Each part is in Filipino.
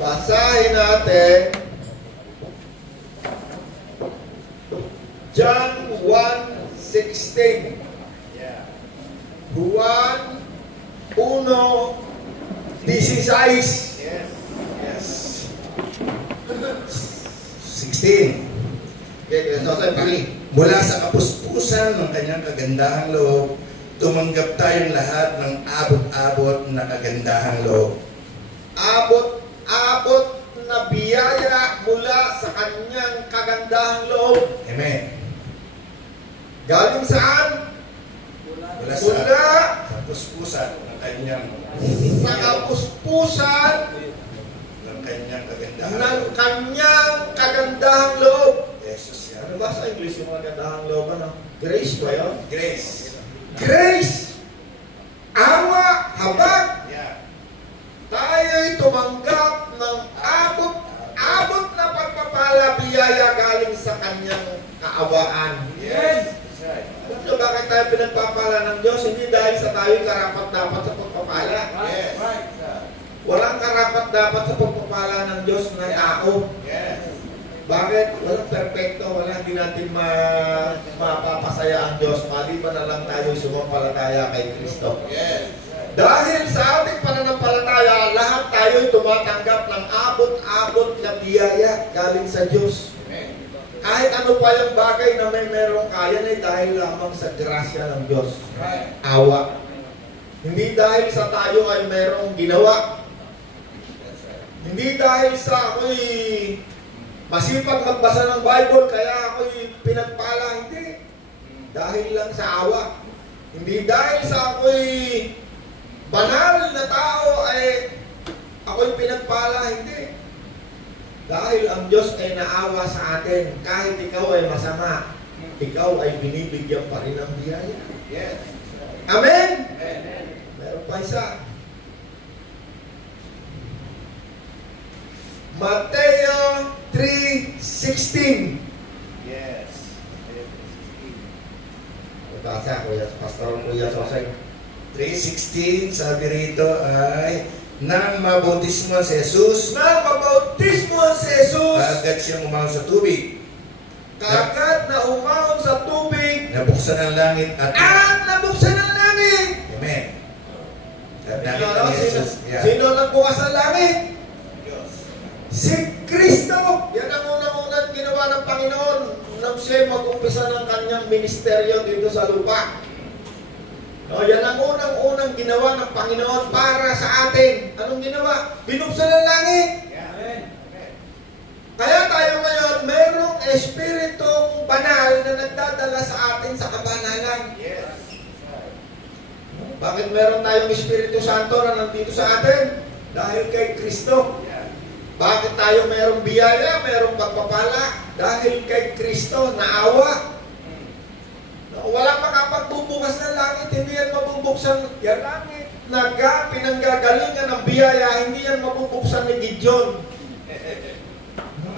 Basahin natin John 1:16. Juan 1:16. Yes. 16. Okay, Mula sa kapuspusan ng kanyang kagandahang loob, tumanggap tayong lahat ng abot-abot na kagandahang loob. Abot na biyaya mula sa kanyang kagandahang loob. Amen. Galing saan? Mula sa kapuspusan ng kanyang sa kapuspusan ng kanyang kagandahang ng loob. kanyang kagandahang loob. Jesus yan. Ano ba sa English yung kagandahang loob? Ano? Grace ba yun? Grace. Grace! Awa, habag! Yeah. Tayo'y tumanggap ng abot na pagpapala, biyaya galing sa kanyang kaawaan. Yes. That's right. Alam nyo bakit tayo pinagpapala ng Diyos? Hindi dahil sa tayo'y karapat-dapat sa pagpapala. Yes. Walang karapat-dapat sa pagpapala ng Diyos na tao. Yes. Bakit? Walang perfecto, hindi natin mapapasaya ang Diyos. Maliban na lang tayo sumampalataya kay Kristo. Yes. Dahil sa ating pananampalataya, lahat tayo'y tumatanggap ng abot-abot na biyaya galing sa Diyos. Amen. Kahit ano pa yung bagay na merong kaya na dahil lamang sa grasya ng Diyos. Right. Awa. Hindi dahil sa tayo ay merong ginawa. That's right. Hindi dahil sa ako'y masipag magbasa ng Bible, kaya ako'y pinagpala. Hindi. Dahil lang sa awa. Hindi dahil sa ako'y banal na tao ay ako'y pinagpala. Hindi. Dahil ang Diyos ay naawa sa atin. Kahit ikaw ay masama, ikaw ay binibigyan pa rin ng biyaya. Yes. Amen? Amen. Meron pa isa. Mateo 3:16. Yes. Basa, Pastor Kuya Sosay. 3:16, sabi rito ay, nang mabautismo si Jesus, Nang mabautismo si Jesus, agad siyang umahon sa tubig. kagad na umahon sa tubig, Nabuksan ang langit at nabuksan ang langit. Amen. At nakita ni Jesus. Yeah. Sino nagbukas ng langit? Diyos. Si Kristo. Yan ang unang-unang ginawa ng Panginoon nang siya mag-umpisa ng kanyang ministeryo dito sa lupa. No, yan ang unang-unang ginawa ng Panginoon para sa atin. Anong ginawa? Binuksan ang langit. Yeah. Amen. Kaya tayo ngayon, mayroong espiritong banal na nagdadala sa atin sa kabanalan. Yes. Bakit meron tayong Espiritu Santo na nandito sa atin? Dahil kay Kristo. Yeah. Bakit tayo mayroong biyaya, mayroong pagpapala? Dahil kay Kristo, naawa. Walang makapagbubukas ng langit, hindi yan mabubuksan. Yan langit, pinanggagalingan ng biyaya, hindi yan mabubuksan ni Gideon.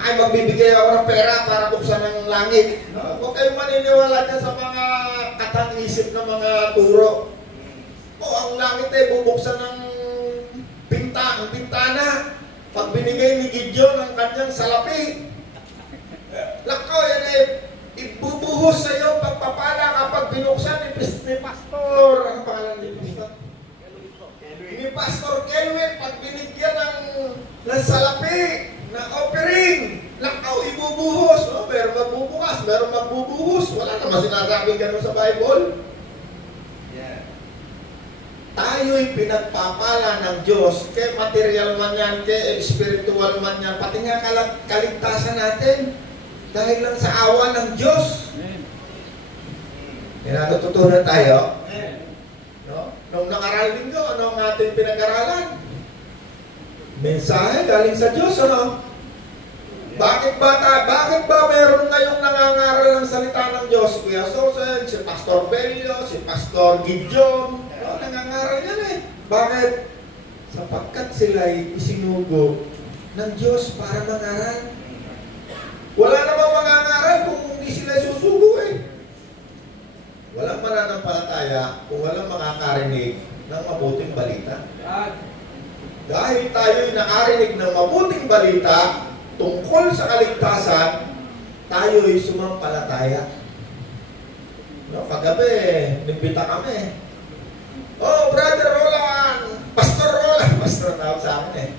Ay, magbibigay ako ng pera para buksan ng langit. Huwag kayong maniniwala dyan sa mga katang-isip ng mga turo. Ang langit ay bubuksan ng bintana. Pag binigay ni Gideon ang kanyang salapi, lako, yan ay ibubuhos sa iyo pagpapala kapag binuksan ni Pastor. Ang pangalan ni Pastor? Ni Pastor Kelvin, pag binigyan ng salapi, ng offering, lakaw, ibubuhos. No? Meron magbubukas, meron magbubuhos. Wala naman sinasabing gano'n sa Bible. Yeah. Tayo'y pinagpapala ng Diyos, kay material man yan, kay spiritual man yan, pati nga kaligtasan natin, dahil lang sa awa ng Diyos. May natututunan tayo. No? Nung nakaraan linggo, ano ang ating pinag-aralan? Mensahe galing sa Diyos, ano? Bakit ba meron ngayong nangangaral ng salita ng Diyos? Si Kuya Sosen, si Pastor Belio, si Pastor Gideon, nangangaral yan eh. Bakit? Sapagkat sila'y isinugo ng Diyos para mangaral. Wala namang mangangaral kung hindi sila susugo eh. Walang mananampalataya kung walang makakarinig ng mabuting balita. dahil tayo'y nakarinig ng mabuting balita tungkol sa kaligtasan, tayo'y sumampalataya. No, kagabi, nimbita kami. Oh, Brother Roland, Pastor Roland, Pastor tawag sa akin eh.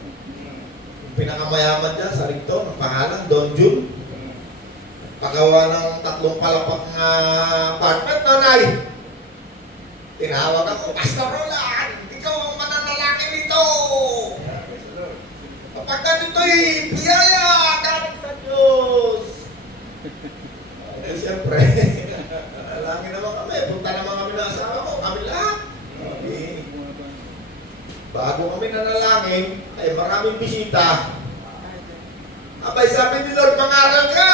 Yung pinakamayaman dyan sa Rigton, ang pangalan, Don June. Pagawa ng 3 palapag na apartment, nanay. Tinawag ako, Pastor Roland, ikaw ang mananalangin nito. Kapag ganito'y biyaya, galing sa Diyos. Eh, siyempre, nalangin naman kami. Punta naman kami na asawa ko, kami lahat. Okay. Bago kami nanalangin, ay maraming bisita. Abay, sabi ni Lord, mangaral ka.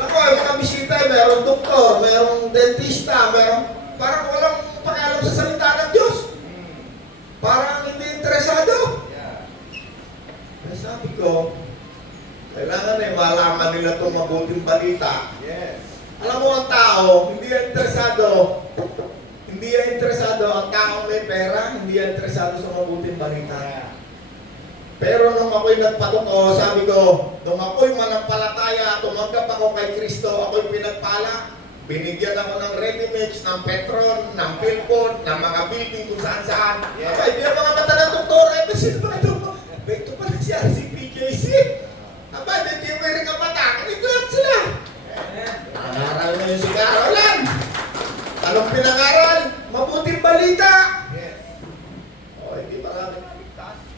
Ako, ay mga bisita, mayroong doktor, mayroong dentista, mayroong parang walang pakialam sa salita ng Diyos. Parang hindi interesado. Ay, sabi ko, kailangan ay malaman nila itong mabuting balita. Yes. Alam mo, ang tao, hindi yan interesado. Hindi yan interesado. Ang taong may pera, hindi yan interesado sa mabuting balita. Pero nung ako'y nagpatotoo, sabi ko, nung ako'y manampalataya, tumanggap ako kay Kristo, ako'y pinagpala. Binigyan ako ng ready-mix, ng Petron, ng Philpon, ng mga building kung saan-saan. Yeah. Aba, hindi ang mga mata ng doktor, eh, sino ba ito? Ito pala si RCPJC. Aba, hindi yung may mata, kaniglan sila. Nangaral mo yung sigaralan. Anong pinangaral? Mabuting balita. Yes. O, hindi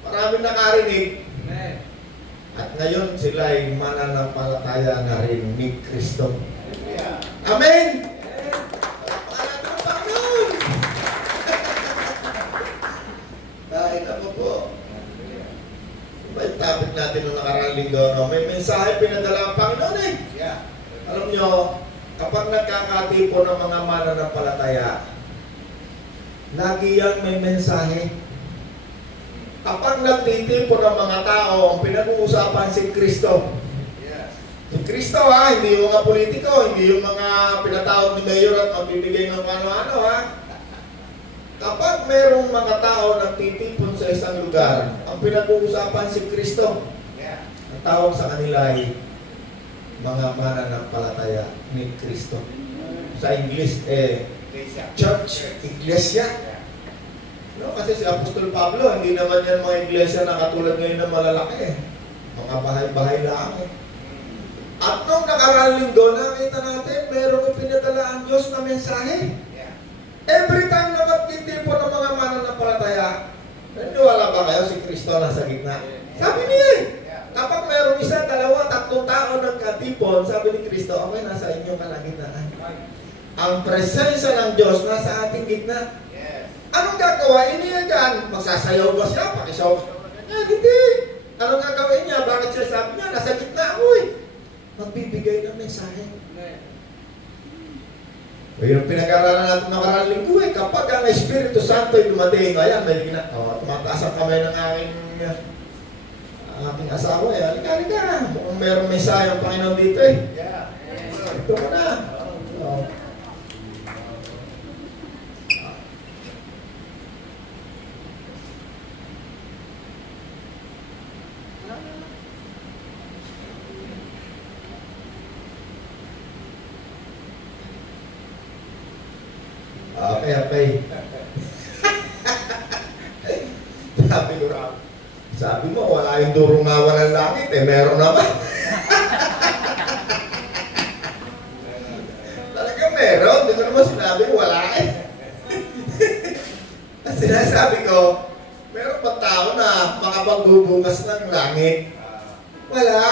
maraming nakarinig. At ngayon sila ay mananampalataya na rin ni Kristo. Amen! Palakpakan natin ang Panginoon! Dahil ako po. Yung topic natin nung nakaraang linggo, no? May mensahe pinadala ang Panginoon eh. Alam nyo, kapag nagkakatipo ng mga mananampalataya, lagi yan may mensahe. Kapag nagtitipo ng mga tao, ang pinag-uusapan si Kristo. Si Kristo ha, hindi yung mga politiko, hindi yung mga pinatawag ni Mayor at magbibigay ng ano-ano ha. Kapag merong mga tao nagtitipon sa isang lugar, ang pinag-uusapan si Kristo. Ang tawag sa kanila ay mga mananampalataya ni Kristo. Sa English, church, iglesia. No, kasi si Apostol Pablo, hindi naman yan mga iglesia na katulad ngayon na malalaki. Mga bahay-bahay lang eh. At nung nakaraang linggo, nakita natin, merong ipinadala ang Diyos na mensahe. Every time na magtitipo ng mga mananampalataya, naniwala ba kayo si Kristo nasa gitna? Sabi niya eh. Kapag mayroong 1, 2, 3 tao nagkatipon, sabi ni Kristo, okay, nasa inyong kalagitnaan. Ang presensya ng Diyos nasa ating gitna. Anong gagawin niya dyan? Magsasayaw ba siya? Pakisaw ba niya? Hindi. Anong gagawin niya? Bakit siya sabi niya? Nasa gitna ako eh. Magbibigay ng mensahe. So, yung pinag-aaralan natin ng nakaraang linggo eh, kapag ang Espiritu Santo ay dumating, ayan, may tumataas ang kamay ng aking asawa eh. Halika. Mukhang merong mensahe ang Panginoon dito eh. Ito mo na. Okay. Sabi mo, wala yung durungawan ng langit, eh, meron naman. Talaga meron, di ko naman sinabi, wala eh. At sinasabi ko, meron pa tao na makapagbubukas ng langit? Wala.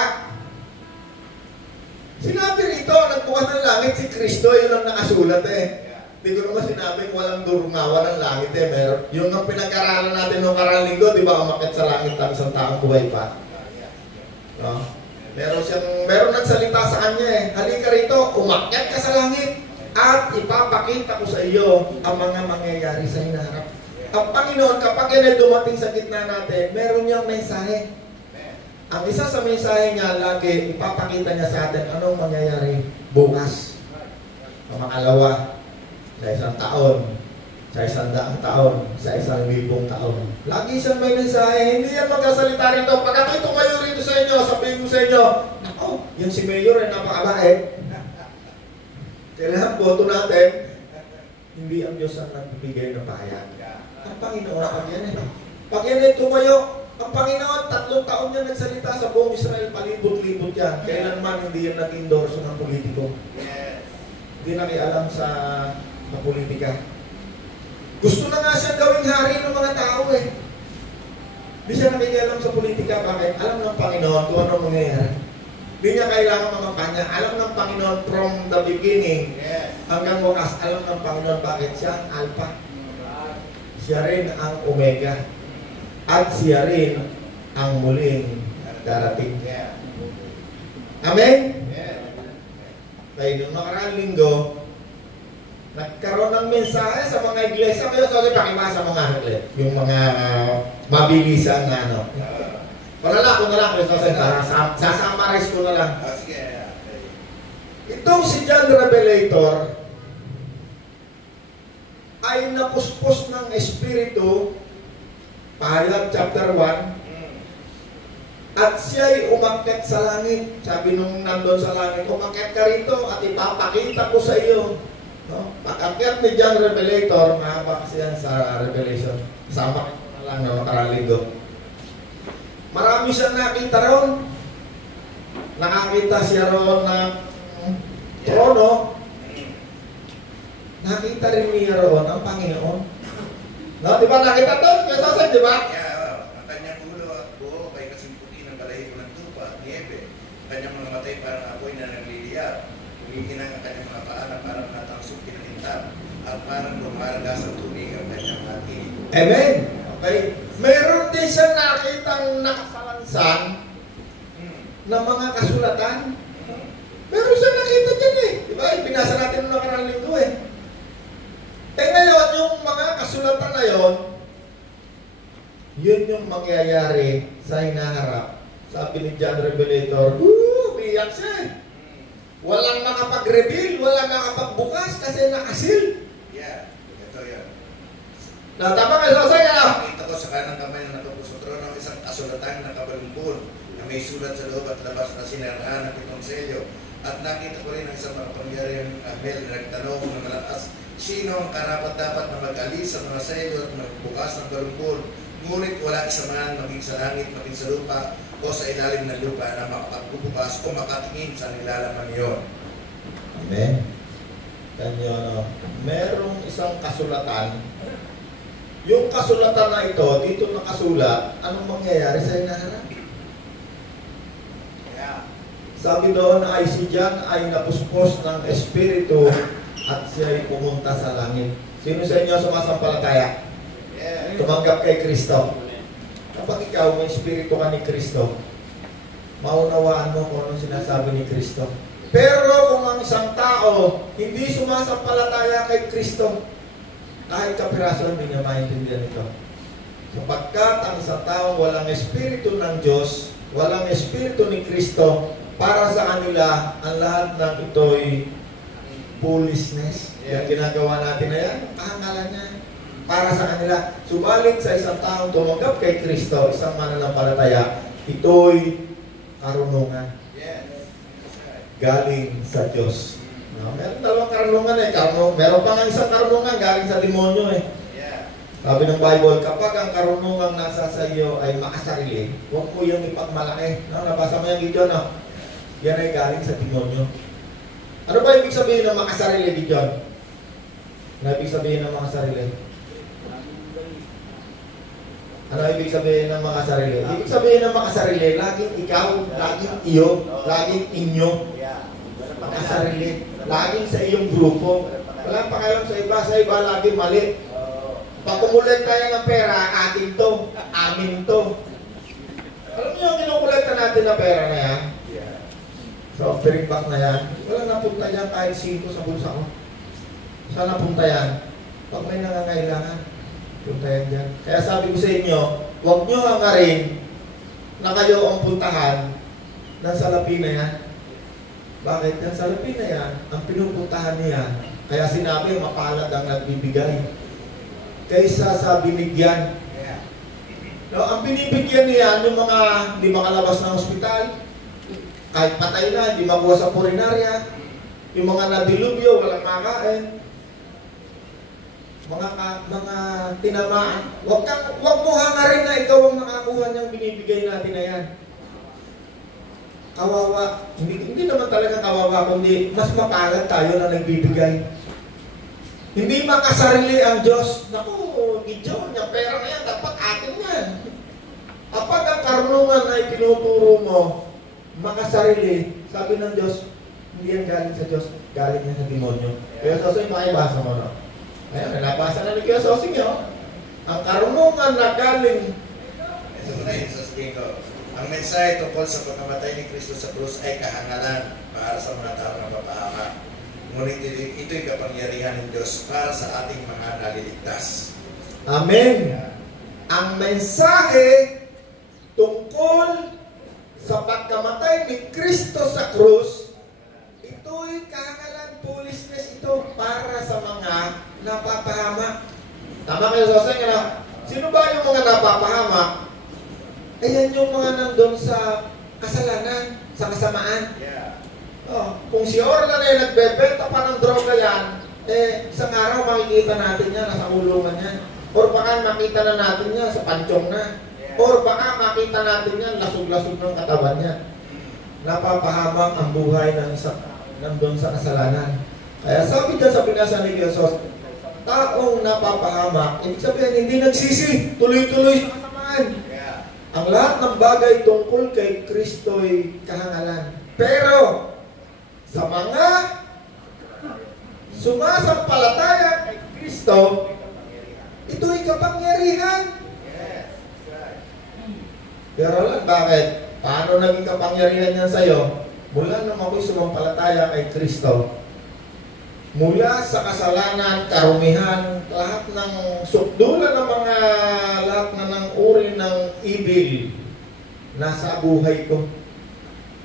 Sinabi rito, nagbukas ng langit si Kristo, yun ang nakasulat eh. Hindi ko naman sinabing walang durungawan ng langit eh. Meron. Yung ang pinag-aralan natin noong karang linggo, di ba, umakyat sa langit ang isang taong buhay pa? No? Meron nagsalita sa kanya eh. Halika rito, umakyat ka sa langit at ipapakita ko sa iyo ang mga mangyayari sa hinaharap. Ang Panginoon, kapag yan ay dumating sa gitna natin, meron niyang mensahe. Ang isa sa mensahe niya, lagi ipapakita niya sa atin anong mangyayari bukas. Ang makalawa, sa isang taon, sa 100 taon, sa 1,000 taon. Lagi siyang may mensahe. Hindi yan magkasalita rito. Pag ako'y tumayo rito sa inyo, sabihin ko sa inyo, "Nako, yung si Mayor ay napakabait. Kailangan boto natin." Hindi ang Diyos ang nagbibigay ng pahayag. Ang Panginoon, pag yan ay tumayo, ang Panginoon, 3 taon niya nagsalita sa buong Israel, palibot-libot yan. Kailanman hindi yan nag-endorso ng politiko. Hindi nakialam sa politika. Gusto na nga siya gawing hari ng mga tao eh. Hindi siya nakikialam sa politika. Bakit? Alam ng Panginoon kung ano mangyayari. Hindi niya kailangan mga kanya. Alam ng Panginoon from the beginning hanggang wakas. Alam ng Panginoon bakit siya ang Alpha. Siya rin ang Omega. At siya rin ang muling darating. Amen? Kaya nung nakaraang linggo, nagkaroon ng mensahe sa mga iglesia. Kaya sabi, pakibasa mga iglesia. Yung mga mabilisan na ano. Kung na lang. Sasummarize ko na lang. Itong si John the Revelator ay napuspos ng Espiritu, Pahayag chapter 1, at siya'y umakyat sa langit. Sabi nung nandun sa langit, umakyat ka rito at ipapakita ko sa iyo. No? Pag-akyat ni John Revelator, mahaba kasi yan sa Revelation. Sama na lang na makaraligo. Marami siyang nakita ron. Nakakita siya ron ng trono. Nakita rin niya ron ang Panginoon. No, di ba nakita doon? Kasi di ba? Ang kanyang ulo at buho ay kasing puti ng balahibo ng tupa at niebe. Ang kanyang mga matay parang apoy na nagliliyab. Umihinang ang kanyang mga paa na parang natangsok kinahintap. At parang lumaragas ang tubig ang kanyang hati. Amen. Okay. Meron din siya nakitang nakasalansan ng mga kasulatan. Meron siya nakita dyan eh. Di ba? Binasa natin nung nakarang linggo eh. Ngayon, yung mga kasulatan na yun yung mangyayari sa hinaharap. Sabi ni John Revelator, biyak siya. Walang makapag-reveal, walang makapagbukas kasi nakasil. Ito yan. Tama kayo sa kaya. Nakita ko sa kanang kamay na nakapusotro ng isang kasulatan na kabalumpon na may sulat sa loob at labas na sinarahan ng 7 selyo. At nakita ko rin ang isang makapangyarihang anghel na nagtanong na malakas, sino ang karapat-dapat na mag-alis sa mga selyo at magbukas ng balumpon? Ngunit wala isa man maging sa langit, maging sa lupa o sa ilalim ng lupa na makapagbubukas o makatingin sa nilalaman niyon. Amen. Kanyo, merong isang kasulatan. Yung kasulatan na ito, dito nakasulat, anong mangyayari sa hinaharap? Sabi doon ay si John ay napuspos ng Espiritu at siya ay pumunta sa langit. Sino sa inyo sumasampalataya? Tumanggap kay Kristo. Kapag ikaw may Espiritu ka ni Kristo, maunawaan mo kung anong sinasabi ni Kristo. Pero kung ang isang tao hindi sumasampalataya kay Kristo, kahit kapiraso hindi niya maintindihan ito. Sapagkat ang isang tao walang Espiritu ng Diyos, walang Espiritu ni Kristo, para sa kanila, ang lahat ng ito'y foolishness. Yung ginagawa natin na yan, kahangalan niya. Para sa kanila. Subalit sa isang taong tumanggap kay Kristo, isang mananampalataya, ito'y karunungan. Galing sa Diyos. No? Meron dalawang karunungan eh. Meron pa nga isang karunungan galing sa demonyo eh. Sabi ng Bible, kapag ang karunungan nasa sa iyo ay makasarili, huwag mo yung ipagmalaki. No? Nabasa mo yung Gideon, no? Yan ay galing sa demonyo. Ano ba ibig sabihin ng makasarili, Gideon? Ano ibig sabihin ng makasarili? Ano ibig sabihin ng makasarili? Ibig sabihin ng makasarili, laging ikaw, laging iyo, laging inyo. Makasarili. Laging sa iyong grupo. Walang pakialam sa iba laging mali. Pag kumulit tayo ng pera, atin to, amin to. Alam niyo yung kinukulekta natin na pera na yan? Sa offering box na yan, wala napunta yan kahit 5 sa bulsa ko. Saan napunta yan? Pag may nangangailangan, punta yan dyan. Kaya sabi ko sa inyo, huwag nyo hangarin na kayo ang puntahan ng salapi na yan. Bakit? Yung salapi na yan, ang pinupuntahan niya, kaya sinabi, mapalad ang nagbibigay. kaysa sa binigyan. No, ang binibigyan niya yung mga hindi makalabas ng ospital, kahit patay na, hindi makuha sa purinarya, yung mga nadilubyo, walang makain, mga tinamaan. Huwag mo hangarin na ikaw ang nakakuha niyang binibigay natin na yan. Kawawa. Hindi naman talaga kawawa, kundi mas mapalad tayo na nagbibigay. Hindi makasarili ang Diyos. Naku, Gideon, yung pera na yan, dapat atin yan. Kapag ang karunungan ay tinuturo mo, makasarili, sabi ng Diyos, hindi yan galing sa Diyos, galing yan sa demonyo. Kaya Sosing, makibasa mo, no? Ayan, nabasa na ni Kuya Sosing, no? Ang karunungan na galing. Ito na yung sasabihin ko. Ang mensahe tungkol sa pagkamatay ni Kristo sa krus ay kahangalan para sa mga tao na mapahamak. Ngunit ito'y kapangyarihan ng Diyos para sa ating mga naliligtas. Amen. Ang mensahe tungkol sa pagkamatay ni Kristo sa krus, ito'y kahangalan, foolishness ito para sa mga napapahamak. Tama kayo, Soseng, ano? Sino ba yung mga napapahamak? Ayan yung mga nandun sa kasalanan, sa kasamaan. Oh, kung si Orlan ay nagbebenta pa ng droga yan, isang araw makikita natin yan, nasa ulungan yan. Or baka makita na natin yan sa pantyong na. Or baka makita natin yan, lasog-lasog ng katawan niya. Napapahabang ang buhay ng isa nandun sa kasalanan. Kaya sabi dyan sa binasa ni Jesus, taong napapahamak, ibig sabihin hindi nagsisi, tuloy-tuloy sa kasamaan. Ang lahat ng bagay tungkol kay Kristo'y kahangalan. Pero, sa mga sumasampalataya kay Kristo, ito'y kapangyarihan. Pero lang, bakit? Paano naging kapangyarihan yan sa'yo? Mula nang ako'y sumampalataya kay Kristo, mula sa kasalanan, karumihan, lahat ng sukdulan ng mga lahat na ng uri ng evil nasa buhay ko.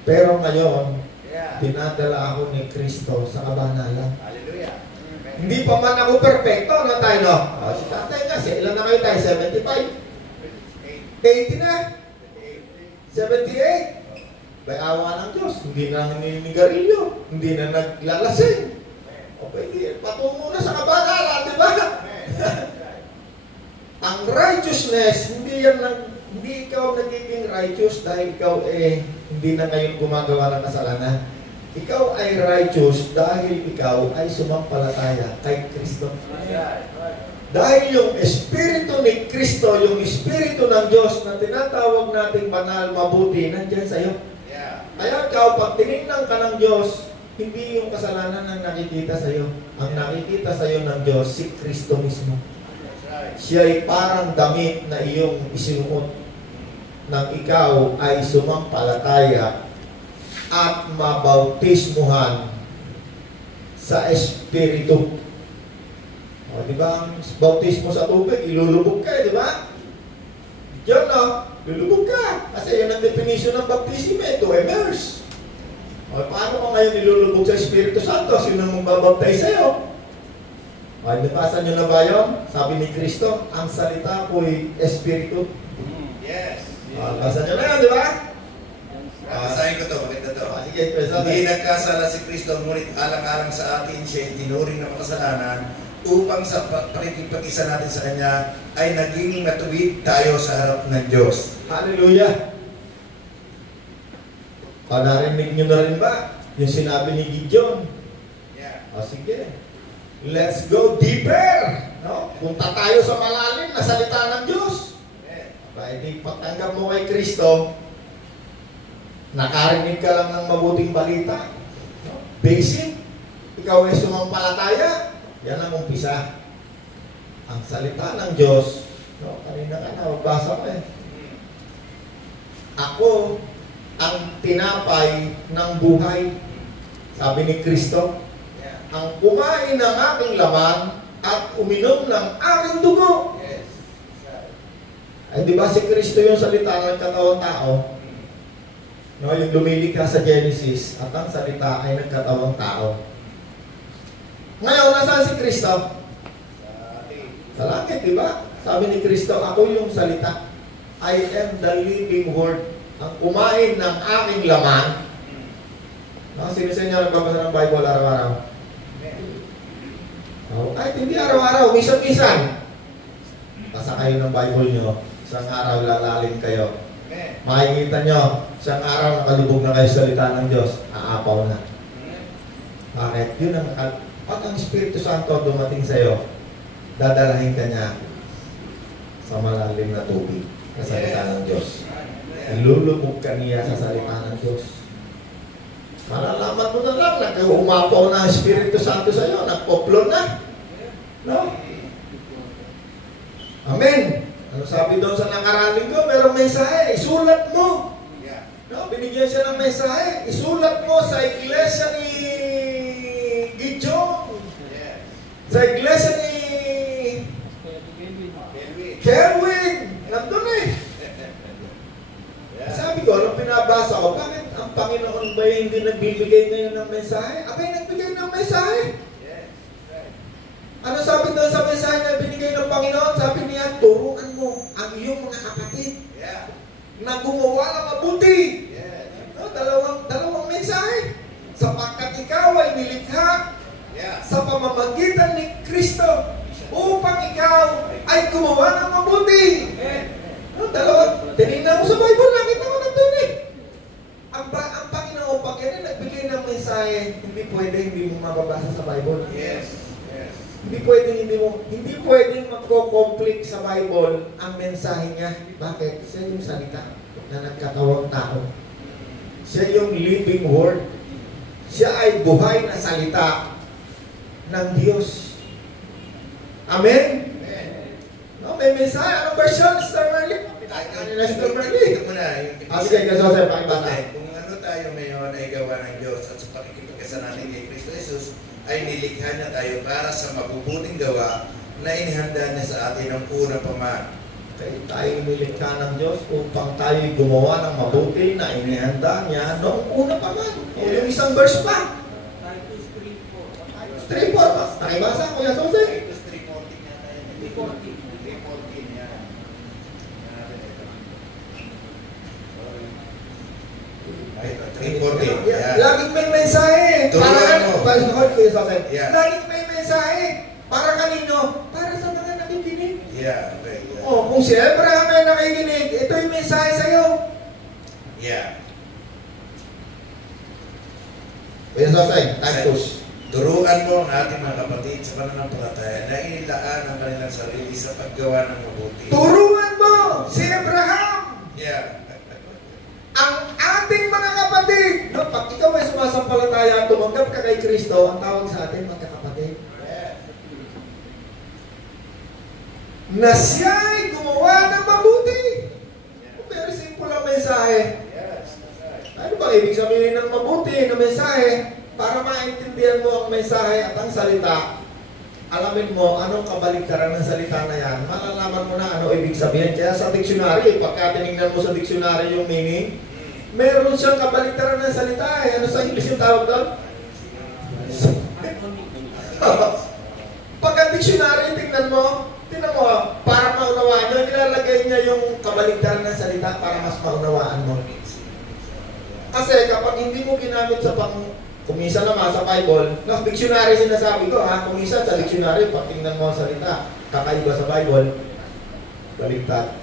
Pero ngayon, dinadala ako ni Kristo sa kabanalan. Hallelujah. Hindi pa man ako perfecto, na tayo, no? Si tatay kasi, ilan na kayo tayo? 75? 80 na? 78? By awa ng Diyos, hindi na naninigarilyo, hindi na naglalasing. O pwede, patungo na sa kabanalan, di ba? Ang righteousness, hindi ikaw nagiging righteous dahil ikaw hindi na ngayon gumagawa ng kasalanan. Ikaw ay righteous dahil ikaw ay sumampalataya kay Kristo. Dahil yung Espiritu ni Kristo, yung Espiritu ng Diyos na tinatawag nating banal, mabuti, nandyan sa'yo. Kaya ikaw, pag tinignan ka ng Diyos, hindi yung kasalanan ang nakikita sa'yo. Ang nakikita sa'yo ng Diyos, si Kristo mismo. Siya ay parang damit na iyong isinuot nang ikaw ay sumampalataya at mabautismuhan sa Espiritu. O, di ba? Ang bautismo sa tubig, ilulubog ka, di ba? Diyan, no? Lulubog ka. Kasi yun ang definition ng baptism, to immerse. O, paano ka ngayon nilulubog sa Espiritu Santo? Sino mong babaptize sa'yo? O, nabasa nyo na ba yun? Sabi ni Kristo, ang salita ko'y Espiritu. Yes. O, basa nyo na yun, di ba? Basahin ko to, maganda to. Sige, Hindi nagkasala si Kristo, ngunit alang-alang sa atin siya tinuring na makasalanan upang sa pakikipag-isa natin sa Kanya ay naging matuwid tayo sa harap ng Diyos. Hallelujah! O, narinig nyo na rin ba yung sinabi ni Gideon? O, sige. Let's go deeper! No? Punta tayo sa malalim na salita ng Diyos. Hindi pagtanggap mo kay Kristo, nakarinig ka lang ng mabuting balita. No? Basic. Ikaw ay sumampalataya. Yan ang umpisa. Ang salita ng Diyos. No? Kanina ka na, magbasa ko Ako ang tinapay ng buhay. Sabi ni Kristo, ang kumain ng aking laman at uminom ng aking dugo. Ay, di ba si Kristo yung salita ng katawang tao? No, yung lumilikha sa Genesis at ang salita ay nagkatawang tao. Ngayon, nasaan si Kristo? Sa langit, di ba? Sabi ni Kristo, ako yung salita. I am the living word. Ang kumain ng aking laman. No? Sino sa inyo nagbabasa ng Bible araw-araw? Oh, kahit hindi araw-araw, minsan-minsan. Basa kayo ng Bible nyo. Isang araw lalalim kayo. Makikita nyo, isang araw nakalubog na kayo sa salita ng Diyos, aapaw na. Bakit? Yun ang pag ang Espiritu Santo dumating sa iyo, dadalahin ka niya sa malalim na tubig sa salita ng Diyos. Ilulubog ka niya sa salita ng Diyos. Malalaman mo na lang na kaya umapaw na ang Espiritu Santo sa iyo, nagpoplon na. No? Amen. Ano sabi doon sa nakaraling ko? Merong mensahe, isulat mo. No? Binigyan siya ng mensahe, isulat mo sa iglesia ni Gideon. Sa iglesia ni Kelvin. Nandun eh. Sabi ko, anong pinabasa ko, bakit ang Panginoon ba hindi nagbibigay ngayon ng mensahe? Abay, nagbigay ng mensahe. Ano sabi doon sa mensahe na binigay ng Panginoon? Sabi niya, turuan mo ang iyong mga kapatid na gumawa ng mabuti. No, dalawang mensahe. Sapagkat ikaw ay nilikha sa pamamagitan ni Kristo upang ikaw ay gumawa ng mabuti. No, tinignan mo sa Bible, nakita mo nandun eh. Ang Panginoon, pag yan nagbigay ng mensahe, hindi mo mababasa sa Bible. Hindi pwedeng magko-conflict sa Bible ang mensahe niya. Bakit? Siya yung salita na nagkatawang tao. Siya yung living word. Siya ay buhay na salita ng Diyos. Amen? No, may mensahe. Anong version, Mr. Merlin? Mr. Merlin. Ito muna. Sige, Joseph, pakibasa. Kung ano tayo ngayon ay gawa ng Diyos at sa pakikipagkasama natin kay Kristo Jesus, ay nilikha niya tayo para sa mabubuting gawa na inihanda niya sa atin ng una pa man. Kaya tayo nilikha ng Diyos upang tayo gumawa ng mabuti na inihanda niya noong una pa man. O yung isang verse pa. Titus 3:4 3:4. pa. Nakibasa, Kuya Joseph? Titus 3:14 yata yun. 3:14 yan. Ay, 3:14. Yan. Laging may mensahe. Turuan mo. Laging may mensahe. Para kanino? Para sa mga nakikinig. Yeah, okay. Yeah. O, kung si Abraham ay nakikinig, ito yung mensahe sa'yo. Yeah. Kuya Joseph, Titus. Turuan mo ang ating mga kapatid sa pananampalataya na inilaan ang kanilang sarili sa paggawa ng mabuti. Turuan mo si Abraham. Yeah. Ang ating mga kapatid. No, pag ikaw ay sumasampalataya, tumanggap ka kay Kristo, ang tawag sa atin magkakapatid. Na siya ay gumawa ng mabuti. Very simple ang mensahe. Ano ba ibig sabihin ng mabuti na mensahe? Para maintindihan mo ang mensahe at ang salita, alamin mo anong kabaligtaran ng salita na yan. Malalaman mo na ano ibig sabihin. Kaya sa dictionary, pagka tinignan mo sa dictionary yung meaning, meron siyang kabaligtaran ng salita eh. Ano sa English yung tawag doon? Pagka dictionary, tingnan mo, para maunawaan nyo, nilalagay niya yung kabaligtaran ng salita para mas maunawaan mo. Kasi kapag hindi mo ginamit sa kumisa naman sa Bible, no, dictionary sinasabi ko ha, kumisa sa dictionary, pag tingnan mo ang salita, kakaiba sa Bible, baligtad.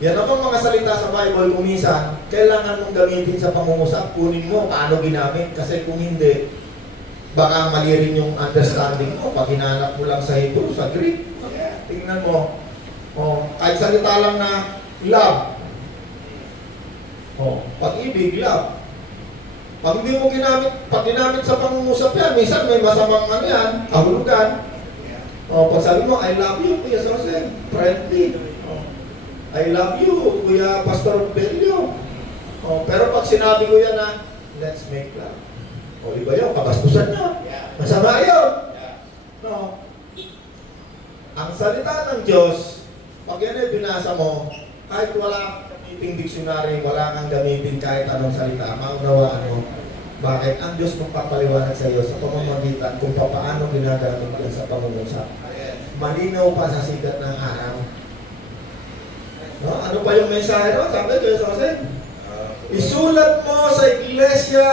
Yan ang mga salita sa Bible, kumisa, kailangan mong gamitin sa pangungusap, kunin mo paano ginamit, kasi kung hindi, baka mali rin yung understanding mo, pag hinanap mo lang sa Hebrew, sa Greek, tingnan mo, kahit salita lang na love, pag-ibig, love. Pag hindi mo ginamit sa pangungusap yan, minsan may masamang ano yan, kahulugan. Pag sabi mo, I love you, Kuya Joseph, friendly. I love you, Kuya Pastor Belio. Pero pag sinabi ko yan na, let's make love. Iba yun, kabastusan nyo. Masama yun. No. Ang salita ng Diyos, pag yan ay binasa mo, kahit wala gamitin dictionary, wala kang gamitin kahit anong salita, maunawaan mo. Bakit? Ang Diyos magpapaliwanag sa iyo sa pamamagitan kung paano ginagamit yan sa pangungusap. malinaw pa sa sikat ng araw. No? Ano pa yung mensahe ron? Sabi ko, Jose, isulat mo sa iglesia.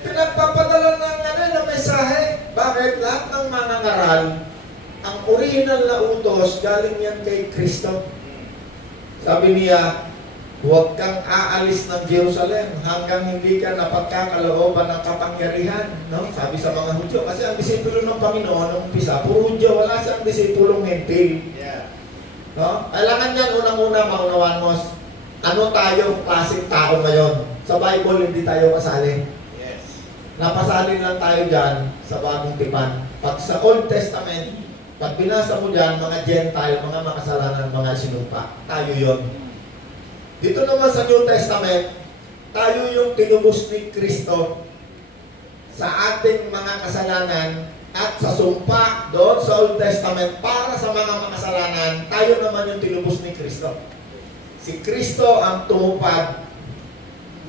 Pinagpapadala ng mensahe. Bakit? Lahat ng mga ngaral, ang original na utos, galing yan kay Kristo. Sabi niya, huwag kang aalis ng Jerusalem hanggang hindi ka napagkakalooban ng kapangyarihan. No? Sabi sa mga Hudyo. Kasi ang disipulo ng Panginoon, nung umpisa, puro Hudyo, wala siyang disipulong Hentil. Yeah. No? Kailangan yan, unang-una, maunawan mo, ano tayo, klaseng tao ngayon. Sa Bible, hindi tayo kasali. Yes. Napasalin lang tayo dyan sa Bagong Tipan. Pag sa Old Testament, pag binasa mo dyan, mga Gentile, mga makasalanan, mga sinumpa, tayo yon. Dito naman sa New Testament, tayo yung tinubos ni Kristo sa ating mga kasalanan at sa sumpa doon sa Old Testament para sa mga makasalanan, tayo naman yung tinubos ni Kristo. Si Kristo ang tumupad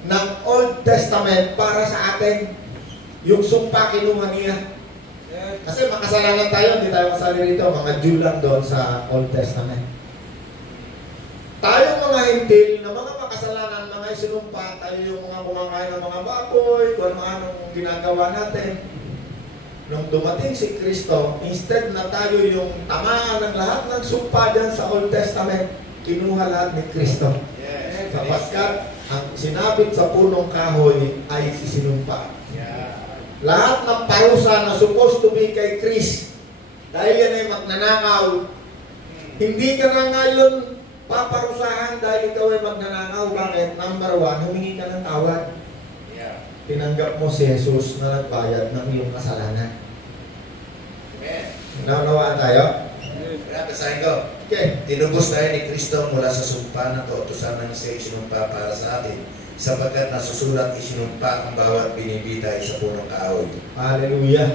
ng Old Testament para sa atin. Yung sumpa kinuha niya. Kasi makasalanan tayo, hindi tayo kasali rito. Mga Jew lang doon sa Old Testament. Tayo mga Hentil na mga makasalanan, mga isinumpa, tayo yung mga kumakain ng mga baboy, kung anong ginagawa natin. Nung dumating si Kristo, instead na tayo yung tamaan ng lahat ng sumpa dyan sa Old Testament, kinuha lahat ni Kristo. Yes. Sapagkat ang sinabit sa punong kahoy ay isinumpa. Yeah. Lahat ng parusa na supposed to be kay Chris, dahil yan ay magnanakaw, hindi ka na ngayon paparusahan dahil ikaw ay magnanakaw. Bakit? Number one, humingi ka ng tawad. Yeah. Tinanggap mo si Jesus na nagbayad ng iyong kasalanan. Amen. Naunawaan tayo? Basahin ko. Okay. Tinubos tayo ni Kristo mula sa sumpa ng kautusan ng siya isinumpa para sa atin, sapagkat nasusulat isinumpa ang bawat binibitay sa punong kahoy. Hallelujah.